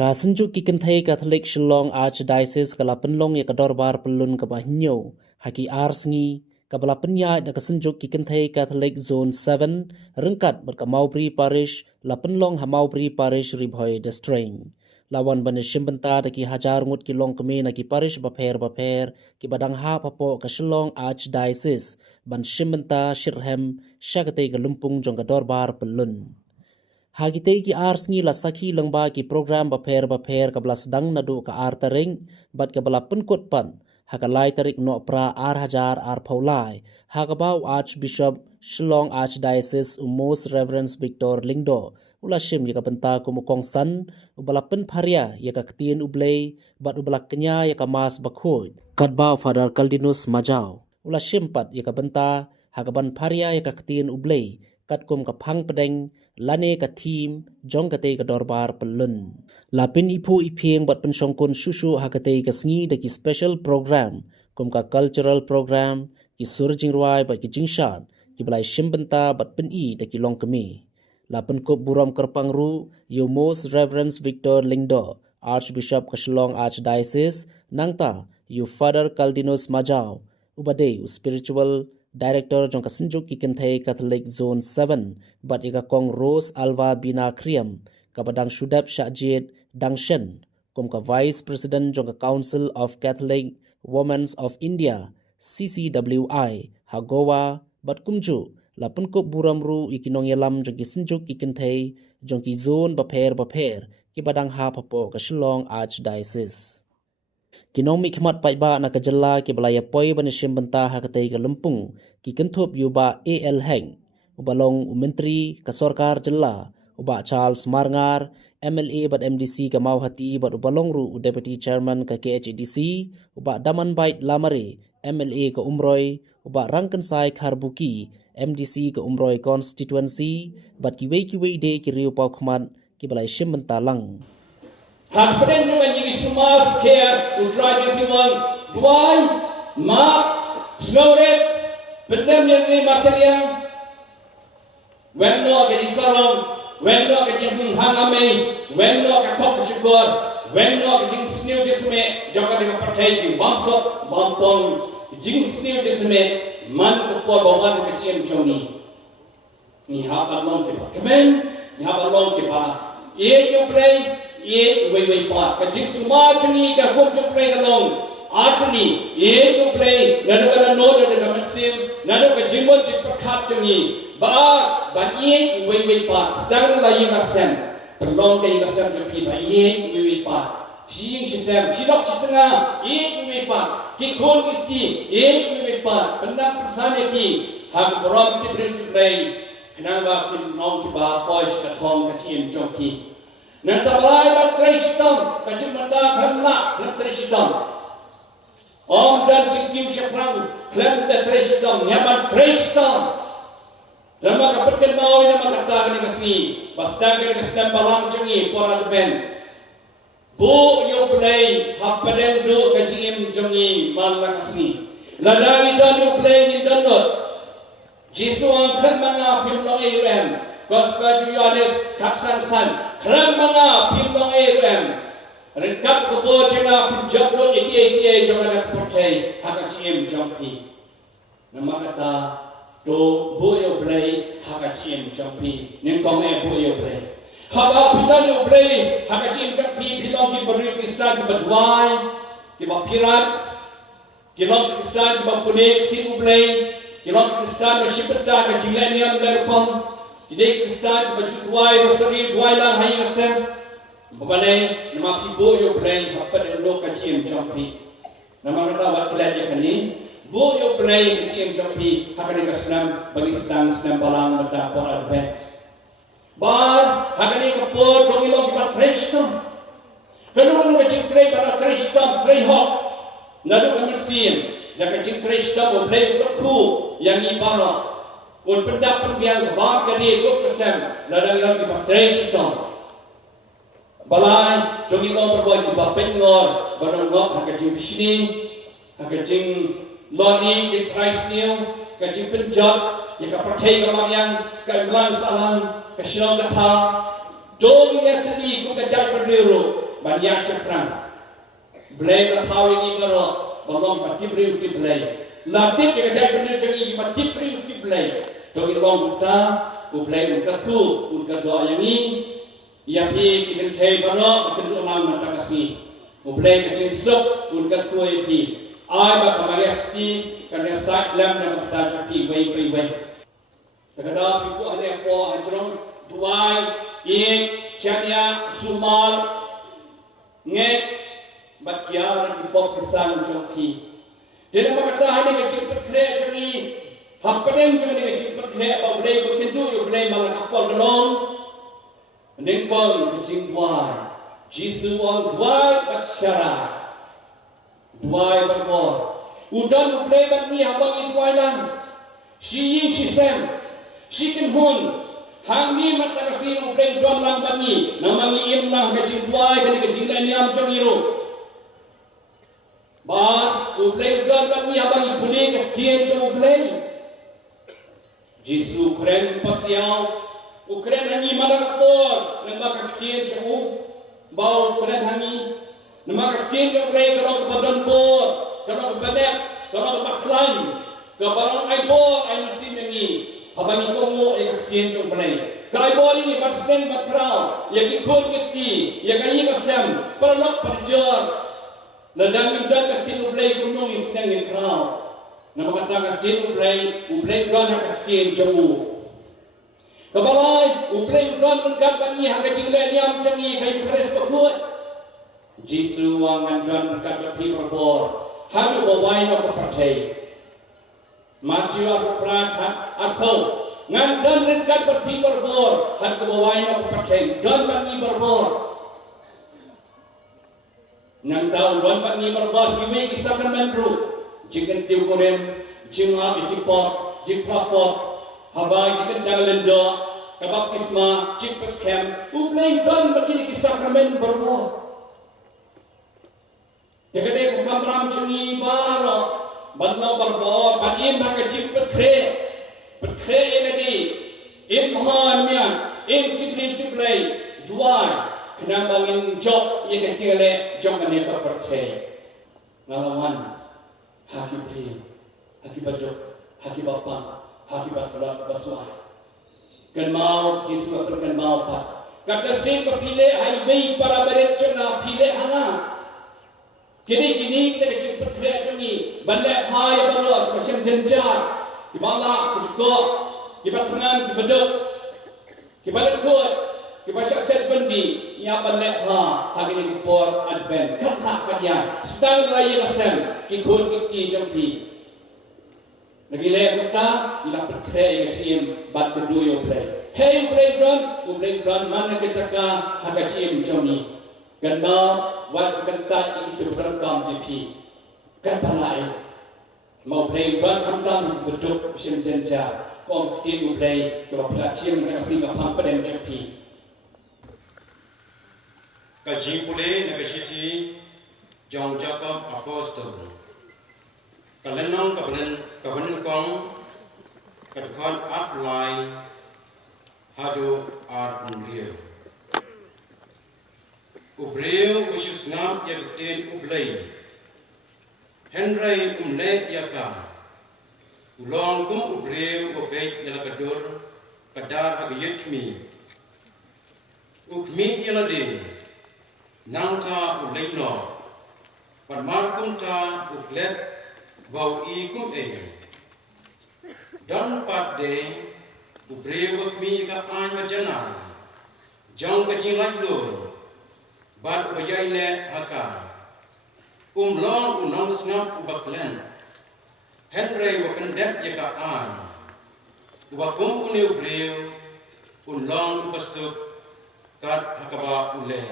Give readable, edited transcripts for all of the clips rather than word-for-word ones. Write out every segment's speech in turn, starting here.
Ka senjuk ki kenthai Catholic Shillong Archdiocese kala penlong ya kadorbar pelun ka bahnyo haki arsngi kabala penya da kasenjuk ki kenthai Catholic Zone 7 rengkat berkamaubri parish la penlong hamaubri parish ribhoi district lawan bane shimbenta da ki hajar ngut ki long keme na ki parish baper ki badang ha papo ka Shillong Archdiocese ban shimbenta Shirhem syakate ka lumpung jong kadorbar pelun Hagitei ki arsngi la saki lengba ki program baper kabla sedang nadu ka ar taring bat kabla penkut pan hakalai tarik no pra ar hajar ar paulai hakabau Archbishop Shillong Archdiocese Most Reverend Victor Lingdo ula shim ya benta kumukong san ubala pen pharia ya ka ktien Blei bat ubala kenya ya ka mas bakhoi kadbau Father Caldinus Majau ula shim pat ya ka benta hakaban pharia ya ka ktien Blei kat kum ka phang pedeng lane ka team jong kate ka dorbar pelun lapin ipu ipieng bat pensongkun susu hakate ka sngi de ki special program kum ka cultural program ki surjing ruai bat ki jingshan ki balai shimbenta bat pen I de ki long kemi lapin kop buram kerpang ru yo Most Reverend Victor Lingdo Archbishop ka Shillong Archdiocese nangta yo Father Caldinus Majau ubade spiritual Director jong kasenjuk ki kenthai Catholic Zone 7 bat ika kong Rose Alva Bina Kriam kabadang Shudap Syajid Dangshen kum ka Vice President jong ka Council of Catholic Women of India CCWI Hagowa bat kumju lapun kop buramru ikinong yalam jong ki senjuk ki kenthai jong ki zone baper ki badang ha papo ka Shillong Archdiocese Kinong mikmat paiba na kajala ki balaya poi banishim benta hakatai ka lempung ki kenthop yuba AL Heng ubalong menteri ka sorkar jela uba Charles Marngar MLA bat MDC ka Mauhati bat ubalong ru deputy chairman ka KHDC uba Daman Bait Lamare MLA ka Umroy uba Rangkensai Kharbuki MDC ka Umroy constituency bat kiwei de ki riu pau khmat ki balai shim benta lang Hak pedang dengan jadi semua care ultra semua dua mak snowred pedang yang material wendo ke sarong wendo ke jing hangame wendo ke top syukur wendo ke jing snew jesme jaga dengan partai jing bangsa bampong jing snew jesme man ke por bawan ke ciem jongi ni ha along ke kemen ni ha along ke ba ye you play ye way pa kajik suma jungi ka hom jok play along atni ye to play nanu kana no de ka matsim nanu ka jimon jik prakhat jungi ba ye way pa stang la yinga sem long kai ka sem jok pi ba ye way pa shing shi sem chidok chitna ye way pa ki khon ki ti ye way pa panna psane ki hak borom ti brin to play khnang ba kin nong ki ba poish ka thong ka chim jok ki Nanti balai bat tresitam, kacim mata kena tresitam. Om dan cikim Shaphrang, klaim dan tresitam, nyaman tresitam. Lama kapatkan mau ini makata kini kasi, pasta kini kasi balang cengi pora depan. Bu yo Blei, hapadeng do kacim cengi malang kasi. Ladang itu yo Blei ni danot. Jisu ang klaim mana pimlong AUM. Gospel Yohanes Kaksan San Klan mana pimlong AUM Rengkap kebo jenga pinjablo iki jangan percaya hak ciem jampi nama kata do boyo Blei hak ciem jampi nengkong boyo Blei haba pidan yo Blei hak ciem jampi pilong ki Briew Kristan ki badwai ki bapirat ki long Kristan ki bapunik ti Blei ki long Kristan shipeta ka jilenium lerpom Jadi Kristan baju duai rosari duai lang hai ngasem babale nama kibo yo Blei hapat endo kaciem jampi nama kata wat kelaj kani bo yo Blei kaciem jampi hakane kasnam bagi sedang balang bata por adbe bar hakane kapor dongilong kibat trestam kanu kacim tre pada trestam tre hok nadu kamersin ya kacim trestam bo Blei ku yang ibara un pendapat biang kebar ke dia kok kesem ladang-ladang di baterai citong balai dongi lo berbuat di bapen ngor badang ngor hakajing bisni hakajing loni di trais new kajing penjat ya ka pertai ke mariang ka imlang salang ka syong kata dongi ya teli ku ka Jaidbynriew banyak Shaphrang. Blei bertahu ini baru balong bati Briew ti Blei. Latih yang Jaidbynriew jangi bati Briew ti Blei. Togi long kita, Blei ukat tu, ukat doa yang ini. Ia pi kita cai baru akan doa malam mata kasih. Blei kecil sok ukat tu ia pi. Ai bak kamariasti kerana saat lam dan kita capi wei. Kadang piku ada apa anjrong tuai Iaid Shania Sumal Ngin bakiar di pop pisang jongki. Dia nak kata hari ni kecil perkara jangi hapadeng jangan ni kecil perkara bau Blei berkendu yo Blei malah kapal gelong. Nengkong kecil tuai Jisu on tuai basyara tuai berbor. Udan Blei bani abang tuai lan. Si ying si sem si ken hun hang ni mata kasih Blei don lang bani namangi imlah kecil tuai kali kecil niam jangiru. Ba Blei don bani abang ibune ketien jo Blei. Jisu keren pasiau Ukren hangi malakapor nama ketien jo bau keren hangi nama ketien jo Blei kalau kebadan bor kalau kebadak kalau kebaklan kebadan ai bor ai mesin hangi habang ikongo ai ketien jo Blei kai bor ini pasden bakrau yang ikut keti yang kai kasam perlok perjor ladang indah ketien Blei gunung isnang ikrau nama kata ketien Blei don ketien jo Kabalai, Blei don menkan bani haga jingle niam cangi kai keres pakut. Jisu wangan don menkan bani berbor. Hadu bawai no kepercay. Maju aku perak aku. Ngan don menkan bani berbor. Hadu bawai no kepercay. Don bani berbor. Nang tahu don bani berbor biwe kisah menru. Jingen tiu korem, jinga itipot, jiprapot. Habai jika dalenda kabaptisma cipet camp Blei don begini kisah ramen berbuat. Jika dia kamram cengi bara badlau berbuat badim hak cipet kre ini di imhannya intipri Blei dua kena bangin job yang kecil jong ane percaya ngalaman haki Blei haki badok haki bapa akibat telah basuh. Kan mau Jisu akan mau pak. Kata si pilih highway para beret cina pilih hana. Kini kita cepat kerja ni balik hai baru macam jenjar. Kibala kejut, kibat tangan kibaduk, kibalik kuat, kibat syak bendi. Ia balik hari ini kupor advent. Kata kerja. Stang lagi kasem kikun kiki jampi. Lagi leh kita ila perkara yang kecil bat kedua yo Blei. Hey Blei don mana kecaka hak kecil jomi. Ganda wat kentat itu berangkam di kan balai. Mau Blei don kamtam beduk sim jenja. Kom kecil Blei ke pelacim dengan singa pampen jopi. Kaji pule negasi Jong Jacob Apostol. Kalenong kabanan kong kadkon Blei hadu Briew. Briew usus ngam ya ketin Blei. Henry le yaka. Ulong kum Briew obek yala kadur kadar habiyet mi. Ukmi yala de. Nangka uleno. Parmar kum ta uklet bau ikum dan pada Briew mi ka an majana Jong ka jingai do bat bayai ne haka long unong snap ubaklen Henry wa pendek ya ka an wa kum uni Briew long basuk kat hakaba ule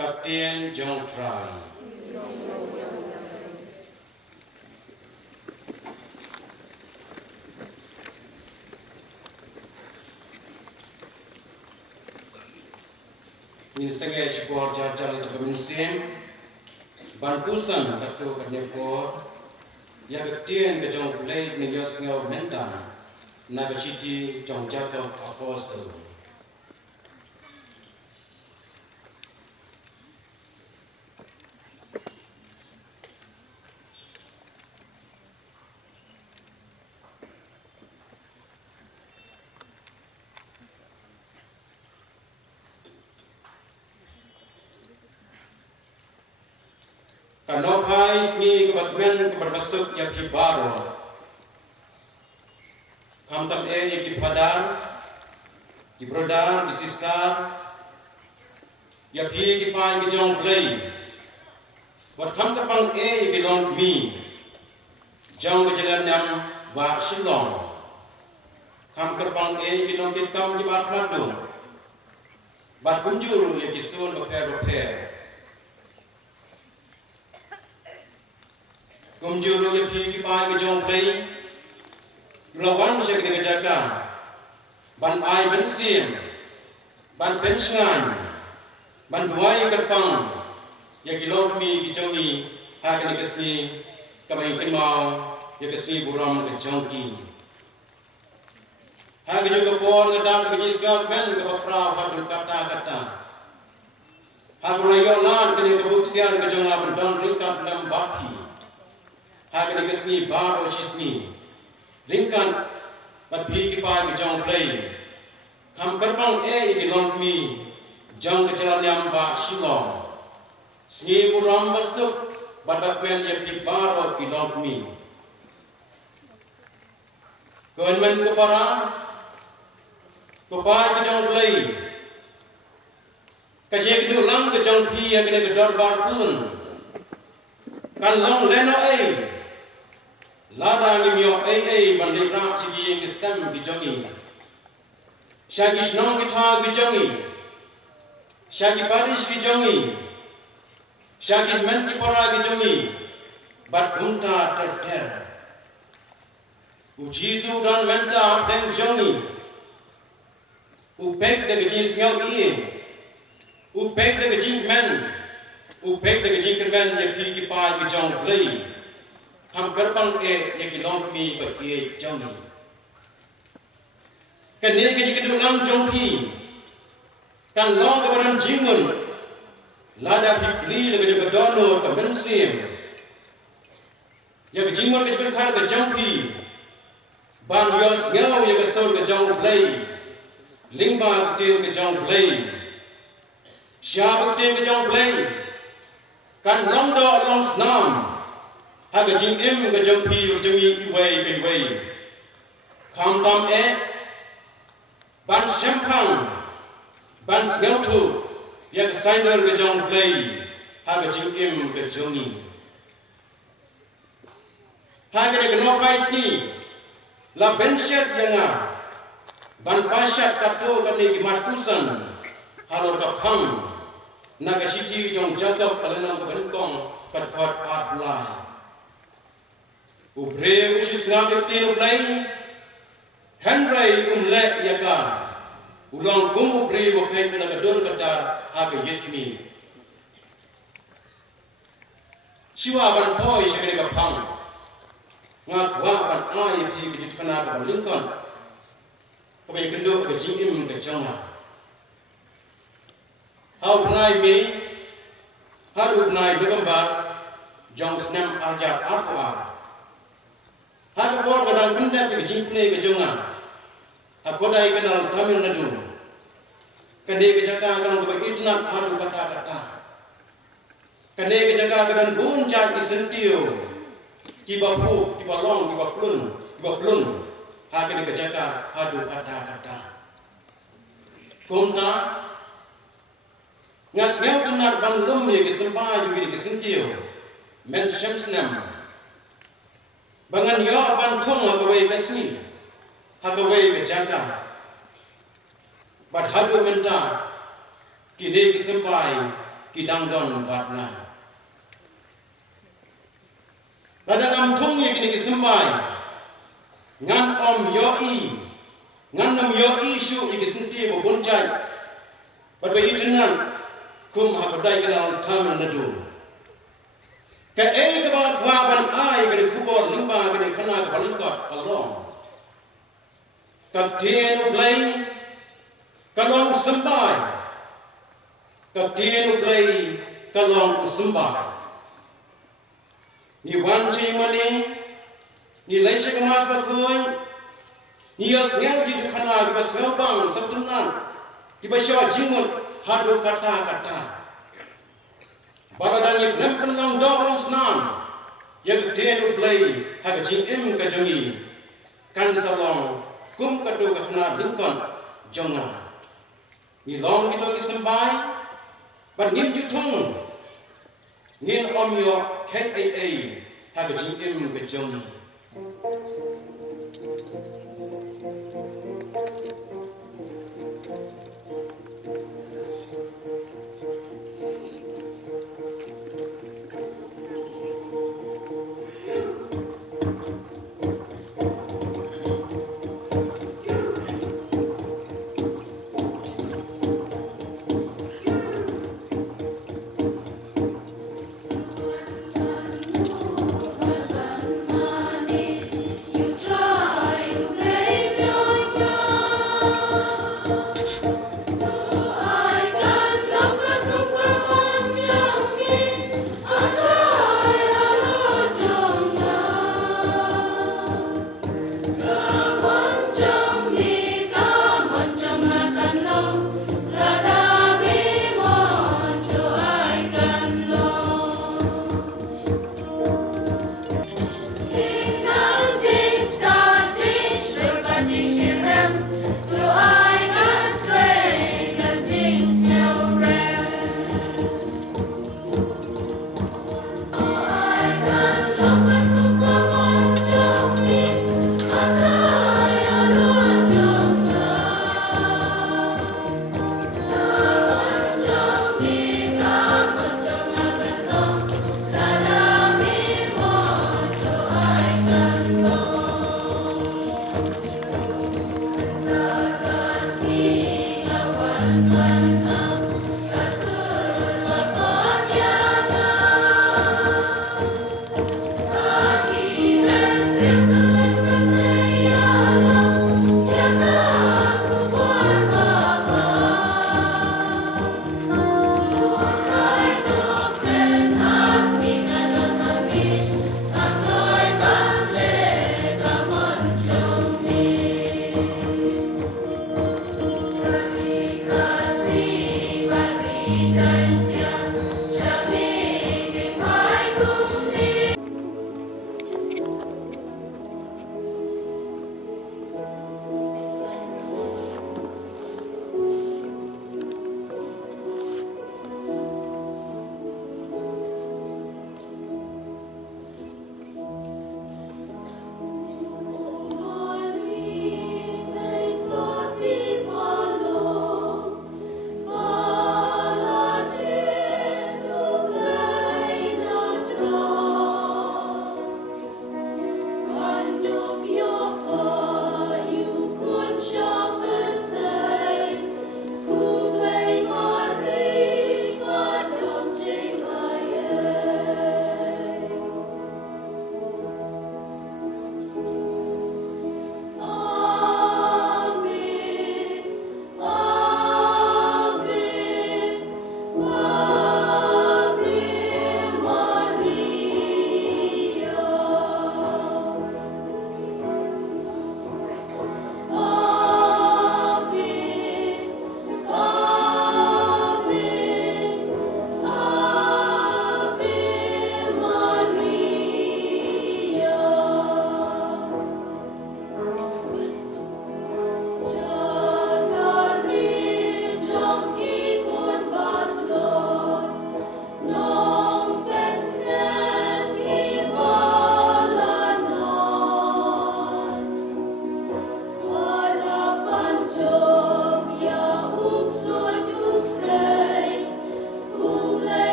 Kapten Jong try Ini setengah sebuah jalan itu kemudian bantusan satu kerjapor yang ketian kejong Blei menjadi ngau mentang nak citi Jong Jacob Apostol. Kanopais ni kebatmen keberbesuk ya kibaro. Kamtam ya kipadar, kibrodar, kisistar, ya kipai kijong Blei. Buat kamtam pang kilong mi, jong kejalan yang ba silong. Kam kerpang kilong kitkam kibat madu. Bat kunjuru ya kisun beper. Kumjuru ya kipai kijong Blei. Lawan saya kena jaga. Ban ai bensin, ban pensengan, ban duai kerpang. Ya kilot mi kijongi, ha kena kesni, kamai kenmau, ya kesni buram kejongki. Ha kejo kepon ngedam keji siap men kebaprau hadu kata. Ha kulayo lan kena kebuk siar kejonga bendon ringkat dalam baki. Ha kena kesni baro cisni. Ringkan bagi kipai Jong Blei, kam kerbang ikilong mi, Jong kejalan yang ba silong, sni buram basuk, badak men ya kibaro kilong mi. Kemen kepara, kipai Jong Blei, kajek dulang ke Jong Pi yang kena kedor bar pun, kan long leno Lada ngimyo bandai rak sigi yang kesem bijongi. Syagi senong kita bijongi. Syagi paris bijongi. Syagi menti para bijongi. Bat unta terter. Ujisu dan menta abdeng jongi. Upek de gejis ngau iin. Upek de gejing men. Upek de gejing men ye pi kipai bijong Blei. Ham gerbang yang kilong mi bagi Jongi. Kan ni kerja kedulang Jongi. Kan long kebaran jimun. Lada hipli le kerja kedono ke mensim. Ya kejimun kerja berkar ke Jongi. Ban yos ngau ya kesor ke Jong Blei. Lingba ketin ke Jong Blei. Syab ketin ke Jong Blei. Kan long do long senam. Haga jing ke Jong Pi ke Jong iwei. Kam tam ban Shaphrang, ban Ngautu, ya ke Sainer ke Jong Blei, haga jing ke Jongi. Haga ne genopai sni, la benshet yanga, ban pashat kato kani kimatusan, halor kapang, naga siti Jong Jacob kalenang ke Benkong, katkot at Blei. Briew sis ngabik tinu Blei, Henry le yaka, ulang kumbu Briew pek pela kedor kedar haga yetkimi. Siwa ban poi sekali kapang, ngat wa ban ai pi kejut kana ke Lincoln, kebanyak kendo ke jingim ke Jonga. Hau benai mi, hadu benai November, Jong senam arjat arwa. Hak buat badang benda ke jingple ke Jonga. Hak kodai kenal Tamil Nadu. Kene ke jaka kenal ke internet adu kata-kata. Kene ke jaka kedan bunja di sentio. Kiba pu, kiba long, kiba plun. Hak kene ke jaka adu kata-kata. Kumta ngas ngau tenat bang lum ye ke sempai juga di sentio. Men syamsnam. Bangan yo ban thong hakawai besni, hakawai ke jaga. Bat hadu menta, kini kesempai, kidang don batna. Pada kam thong ye kini kesempai, ngan om yo shu ye kesenti boboncai. Bat bayi tenan, kum hakadai kenal Tamil Nadu. Ke ke bawat waban ai ke kubor limba ke kana ke balingkot kalong. Kapten Blei kalong sembai. Kapten Blei kalong sembai. Ni wan chi mani ni lai che kemas bakoi. Ni yos ngau di kana ke bas ngau bang sabtunan. Di basyo jingun hadu kata-kata. Baradan yang lempen long dorong senang. Yang kedua Blei hak jim ke jongi. Kan salong kum kado ke kena lingkon jonga. Ni long kita disembai. But ngin jutong. Ngin om yo KAA hak jim ke jongi.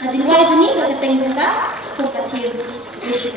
Hajinwai jini berketeng buka, buka tiu, isu.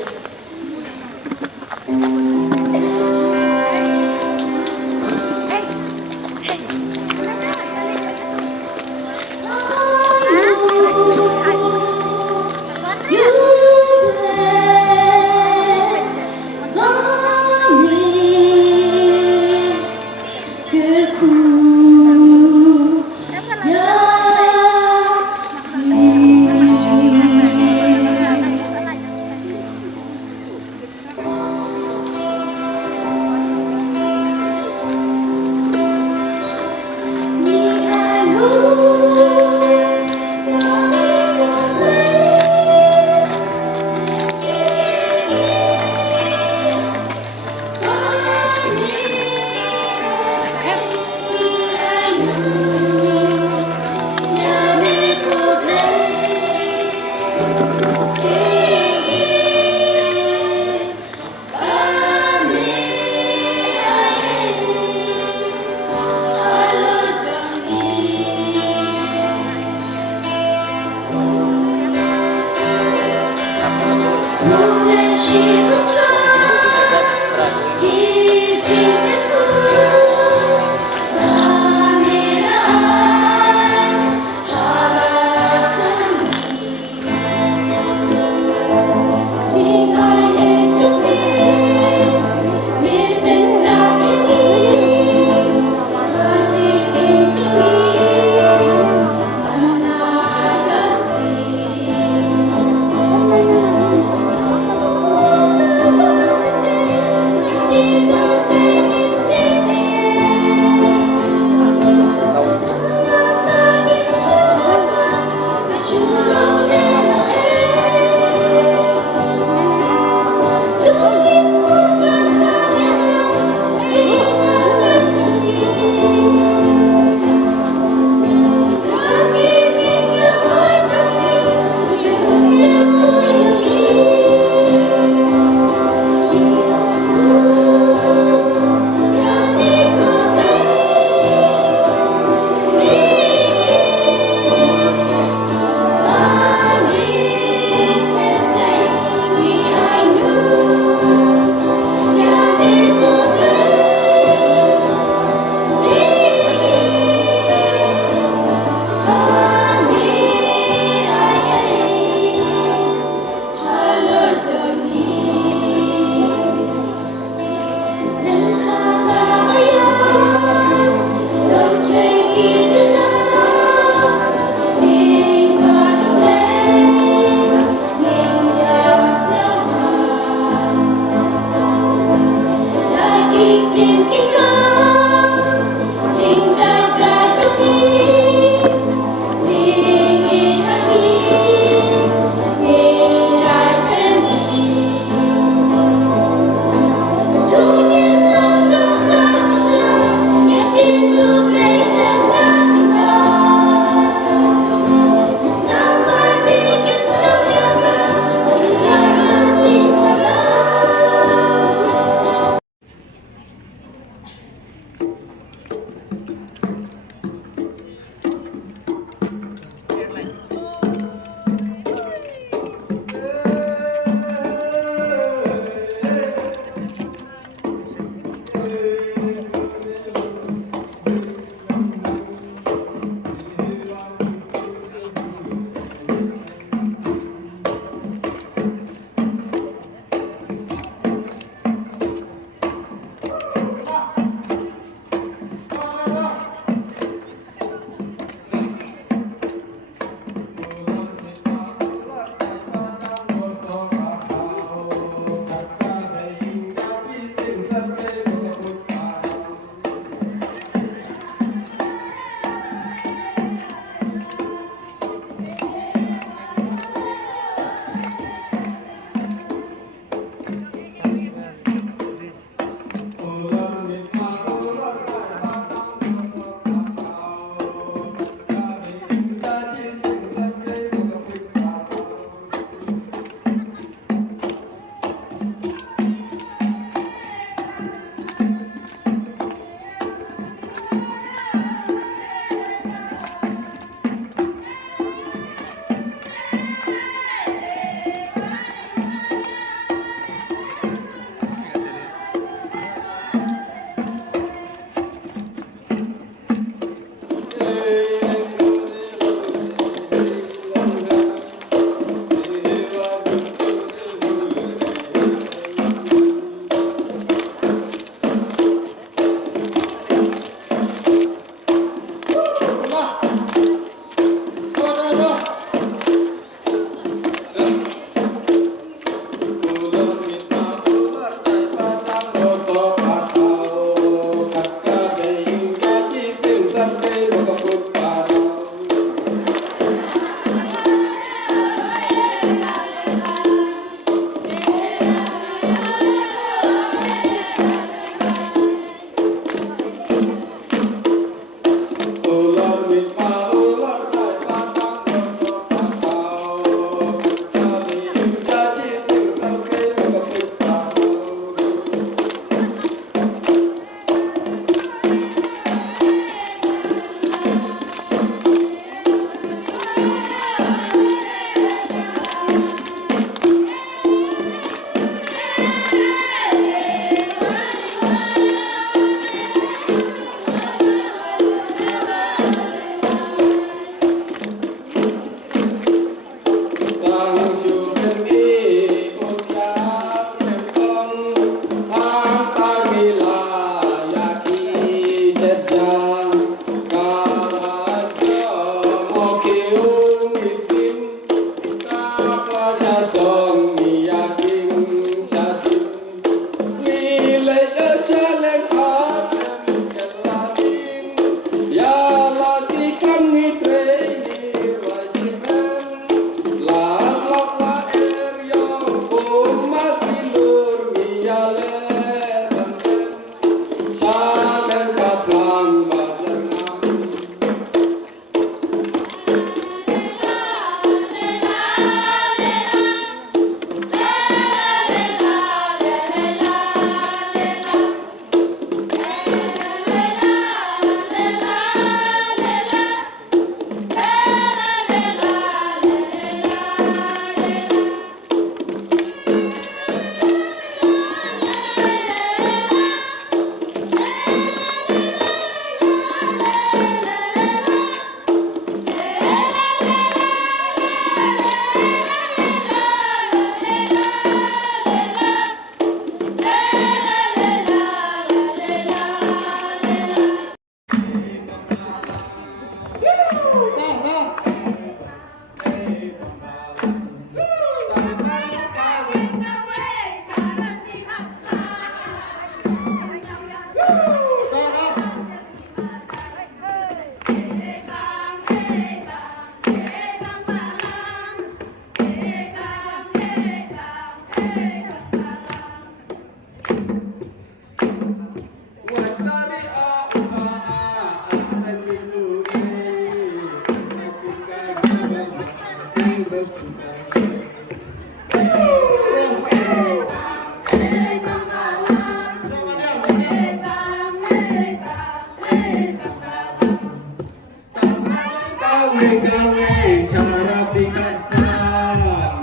Cara pikasan,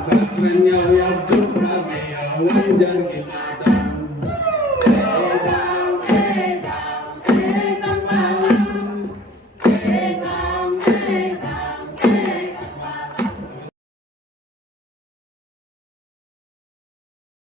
tak menyayat juga meyawan dan kita.